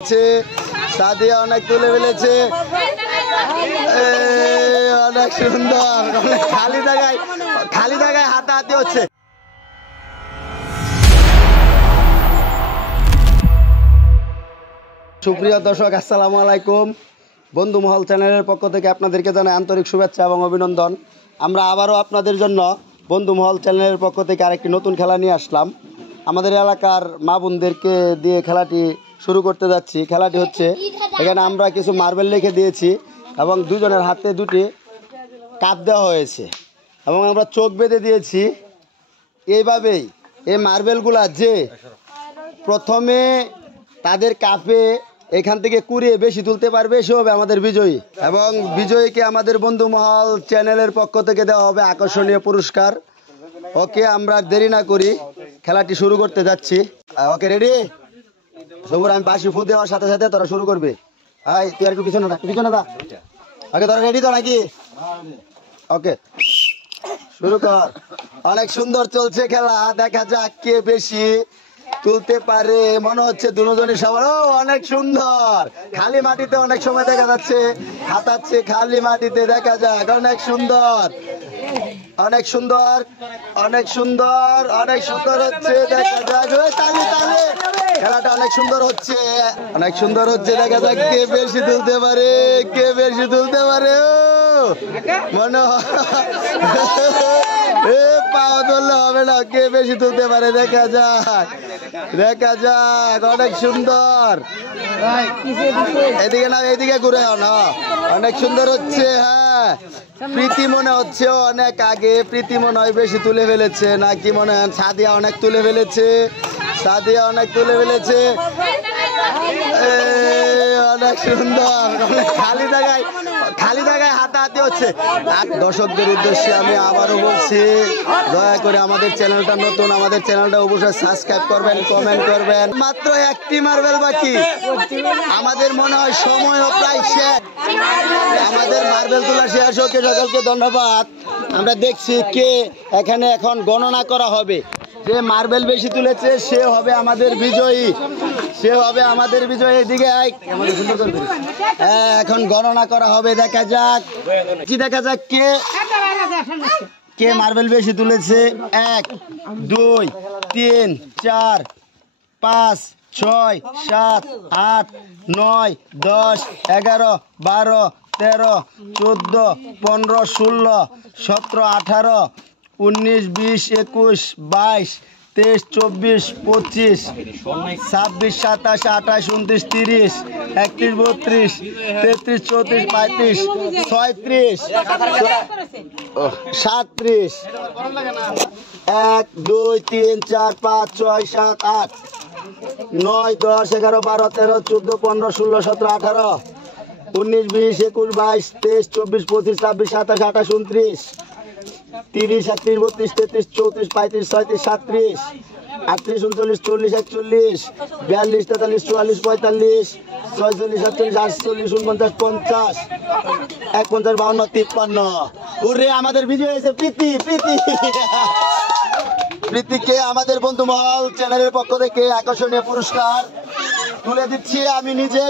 সাদিয়া অনেক তুলে ফেলেছে, অনেক সুন্দর। খালি জায়গায় হাতাহাতি হচ্ছে। সুপ্রিয় দর্শক, আসসালামু আলাইকুম। বন্ধু মহল চ্যানেলের পক্ষ থেকে আপনাদেরকে জানাই আন্তরিক শুভেচ্ছা এবং অভিনন্দন। আমরা আবারও আপনাদের জন্য বন্ধু মহল চ্যানেলের পক্ষ থেকে আরেকটি নতুন খেলা নিয়ে আসলাম। আমাদের এলাকার মা বোনদেরকে দিয়ে খেলাটি শুরু করতে যাচ্ছি। খেলাটি হচ্ছে, এখানে আমরা কিছু মার্বেল রেখে দিয়েছি এবং দুজনের হাতে দুটি কাপ দেওয়া হয়েছে এবং আমরা চোখ বেঁধে দিয়েছি। এইভাবেই এই মার্বেলগুলা যে প্রথমে তাদের কাপে এখান থেকে কুড়িয়ে বেশি তুলতে পারবে সে হবে আমাদের বিজয়ী, এবং বিজয়ীকে আমাদের বন্ধু মহল চ্যানেলের পক্ষ থেকে দেওয়া হবে আকর্ষণীয় পুরস্কার। ওকে, আমরা দেরি না করি খেলাটি শুরু করতে যাচ্ছি। ওকে, রেডি? সবুর আমি বাসি ফু দেওয়ার সাথে সাথে তোরা শুরু করবে। হাই, তুই আর একটু পিছনে দা। ওকে, তোরা রেডি তো নাকি? ওকে, শুরু কর। অনেক সুন্দর চলছে খেলা, দেখা যাক কে বেশি তুলতে পারে। মনে হচ্ছে দুজনের সবার অনেক সুন্দর। খালি মাটিতে অনেক সময় দেখা যাচ্ছে হাতাচ্ছে, খালি মাটিতে দেখা যাক। অনেক সুন্দর, অনেক সুন্দর, অনেক সুন্দর, অনেক সুন্দর হচ্ছে। দেখা যাক, তালি তালি, খেলাটা অনেক সুন্দর হচ্ছে, অনেক সুন্দর হচ্ছে। দেখা যাক কে বেশি তুলতে পারে, কে বেশি তুলতে পারে। মনে পাওয়া ধরলে হবে না, কে বেশি তুলতে পারে। দেখা যাক, দেখা যাক। অনেক সুন্দর। এদিকে না, এদিকে ঘুরে না। অনেক সুন্দর হচ্ছে। হ্যাঁ, প্রীতি মনে হচ্ছে অনেক আগে। প্রীতি মনে হয় বেশি তুলে ফেলেছে, নাকি মনে হয় সাদিয়া অনেক তুলে ফেলেছে। সাদিয়া অনেক তুলে ফেলেছে, অনেক সুন্দর। খালি জায়গায় হাতাহাতি হচ্ছে। দর্শকদের উদ্দেশ্যে আমি আবারও বলছি, দয়া করে আমাদের চ্যানেলটা নতুন, আমাদের চ্যানেলটা অবশ্যই সাবস্ক্রাইব করবেন, কমেন্ট করবেন। মাত্র একটি মার্বেল বাকি। আমাদের মনে হয় সময়ও প্রায় শেষ। আমাদের মার্বেল তোলা শেষ। ওকে, সকলকে ধন্যবাদ। আমরা দেখছি কে এখানে এখন গণনা করা হবে। যে মার্বেল বেশি তুলেছে সে হবে আমাদের বিজয়ী, সে হবে আমাদের বিজয়ী। এদিকে এখন গণনা করা হবে। দেখা যাক কি, দেখা যাক কে মার্বেল বেশি তুলেছে। 1 2 3 4 5 6 7 8 9 10 11 12 13 14 15 16 17 18 19 20 21 22 23 24 25 26 27 28 29 30 31 32 33 34 35 36 37 1 2 3 4 5 6 7 8 9 10 11 12 13 14 15 16 17 18 19 20 21 22 23 24 25 26 27 28 29 30 31 32 33 34 35 36 37 38 39 40 41 42 43 44 45 46 47 48 49 50 51 52 53। ওরে, আমাদের বিজয় হয়েছে প্রীতি। প্রীতিকে আমাদের বন্ধু মহল চ্যানেলের পক্ষ থেকে আকর্ষণীয় পুরস্কার তুলে দিচ্ছি আমি নিজে।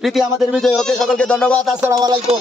প্রীতি আমাদের বিজয়। ওকে, সকলকে ধন্যবাদ। আসসালামু আলাইকুম।